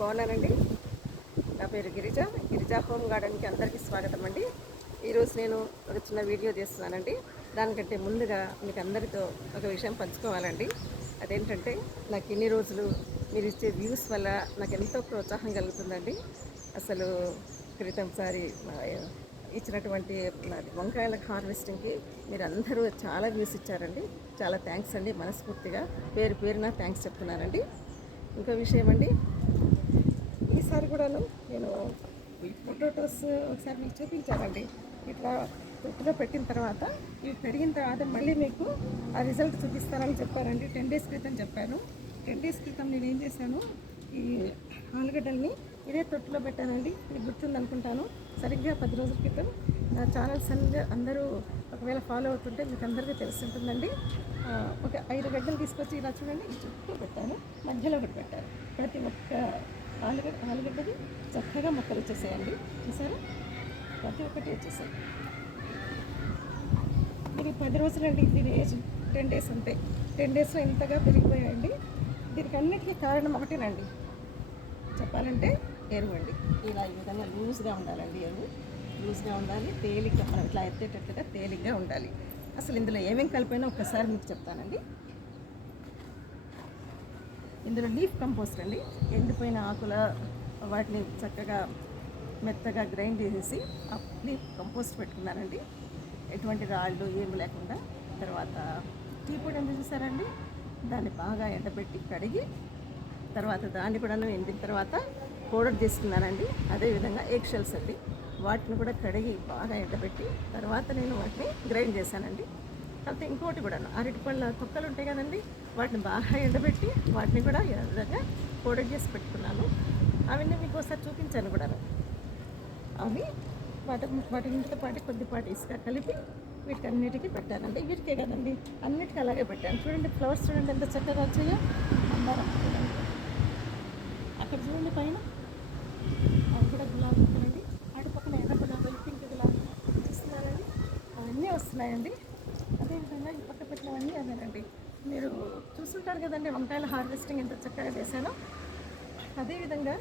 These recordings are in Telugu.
బాగున్నానండి. నా పేరు గిరిజ. గిరిజా హోమ్ గార్డెన్కి అందరికీ స్వాగతం అండి. ఈరోజు నేను ఒక చిన్న వీడియో చేస్తున్నానండి. దానికంటే ముందుగా మీకు అందరితో ఒక విషయం పంచుకోవాలండి. అదేంటంటే నాకు ఇన్ని రోజులు మీరు ఇచ్చే వ్యూస్ వల్ల నాకు ఎంతో ప్రోత్సాహం కలుగుతుందండి. అసలు క్రితంసారి ఇచ్చినటువంటి వంకాయల హార్వెస్టింగ్కి మీరు అందరూ చాలా వ్యూస్ ఇచ్చారండి. చాలా థ్యాంక్స్ అండి. మనస్ఫూర్తిగా పేరు పేరున థ్యాంక్స్ చెప్తున్నానండి. ఇంకో విషయం అండి, ఈసారి కూడాను నేను ఈ పొటాటోస్ ఒకసారి మీకు చూపించానండి. ఇట్లా తొట్టులో పెట్టిన తర్వాత ఇవి పెరిగిన తర్వాత మళ్ళీ మీకు ఆ రిజల్ట్ చూపిస్తానని చెప్పారండి. 10 డేస్ క్రితం చెప్పాను. 10 డేస్ క్రితం నేను ఏం చేశాను, ఈ ఆలుగడ్డల్ని ఇదే తొట్టులో పెట్టానండి. మీకు గుర్తుంది అనుకుంటాను. సరిగ్గా 10 రోజుల క్రితం నా ఛానల్స్ అందరూ ఒకవేళ ఫాలో అవుతుంటే మీకు అందరికీ తెలుస్తుంటుందండి. ఒక 5 గడ్డలు తీసుకొచ్చి ఇలా చూడండి, ఈ చుట్టూ పెట్టాను, మధ్యలో ఒకటి పెట్టాను. ప్రతి ఒక్క ఆలుగడ్డది చక్కగా మొక్కలు వచ్చేసాయండి. చూసారా, ప్రతి ఒక్కటి వచ్చేసాయి. ఇది 10 రోజులండి. దీని ఏజ్ 10 డేస్ అంతే. 10 డేస్లో ఇంతగా పెరిగిపోయాయండి. దీనికి అన్నిటికీ కారణం ఒకటేనండి, చెప్పాలంటే ఎరువు అండి. ఇలా ఈ విధంగా లూజ్గా ఉండాలండి. ఎరువు లూజ్గా ఉండాలి, తేలిగ్గా, మనం ఇట్లా ఎత్తేటట్టుగా తేలిగ్గా ఉండాలి. అసలు ఇందులో ఏమేమి కలిపోయినా ఒక్కసారి మీకు చెప్తానండి. ఇందులో లీఫ్ కంపోస్ట్ అండి. ఎండిపోయిన ఆకుల వాటిని చక్కగా మెత్తగా గ్రైండ్ చేసేసి ఆ లీఫ్ కంపోస్ట్ పెట్టుకున్నానండి. ఎటువంటి రాళ్ళు ఏమి లేకుండా. తర్వాత టీ పొడి ఎందుకు చూసారండి, దాన్ని బాగా ఎండబెట్టి కడిగి తర్వాత దాన్ని కూడా ఎండిన తర్వాత పౌడర్ చేసుకున్నానండి. అదేవిధంగా ఎగ్ షెల్స్ అండి, వాటిని కూడా కడిగి బాగా ఎండబెట్టి తర్వాత నేను వాటిని గ్రైండ్ చేశానండి. కాకపోతే ఇంకోటి కూడా అరటిపళ్ళ తొక్కలు ఉంటాయి కదండి, వాటిని బాగా ఎండబెట్టి వాటిని కూడా ఈ విధంగా పౌడర్ చేసి పెట్టుకున్నాను. అవన్నీ మీకు ఒకసారి చూపించాను కూడా. అవి వాటితో పాటు కొద్దిపాటి ఇసుక కలిపి వీటికి అన్నిటికీ పెట్టానండి. వీటికే కదండి, అన్నిటికీ అలాగే పెట్టాను. చూడండి, ఫ్లవర్స్ చూడండి ఎంత చక్కగా వచ్చాయో. మందారం అక్కడ చూడండి పైన, అవి కూడా గులాబీ ఉంటాయండి. అటు పక్కన ఎర్ర గులాబీలు, పింక్ గులాబీ చూస్తున్నారండి, అవన్నీ వస్తున్నాయండి. అదేవిధంగా ఈ పక్క పెట్టినవన్నీ అదేనండి. మీరు చూస్తుంటారు కదండి వంకాయల హార్వెస్టింగ్ ఎంత చక్కగా చేశానో. అదేవిధంగా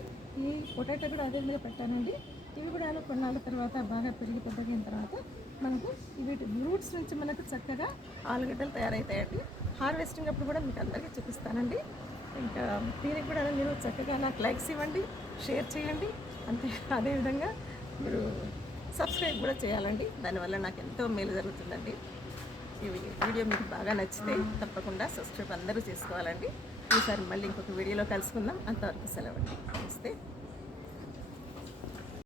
ఈ పొటాటో కూడా అదేవిధంగా పెట్టానండి. ఇవి కూడా కొన్నాళ్ళ తర్వాత బాగా పెరిగి పెద్దగిన తర్వాత మనకు వీటి రూట్స్ నుంచి మనకు చక్కగా ఆలుగడ్డలు తయారవుతాయండి. హార్వెస్టింగ్ అప్పుడు కూడా మీకు అందరికీ చూపిస్తానండి. ఇంకా దీనికి కూడా మీరు చక్కగా నాకు లైక్స్ ఇవ్వండి, షేర్ చేయండి. అంతే, అదేవిధంగా మీరు సబ్స్క్రైబ్ కూడా చేయాలండి. దానివల్ల నాకు ఎంతో మేలు జరుగుతుందండి. ఈ వీడియో మీకు బాగా నచ్చితే తప్పకుండా సబ్స్క్రైబ్ అందరూ చేసుకోవాలండి. ఈసారి మళ్ళీ ఇంకొక వీడియోలో కలుసుకుందాం. అంతవరకు సెలవండి. నమస్తే.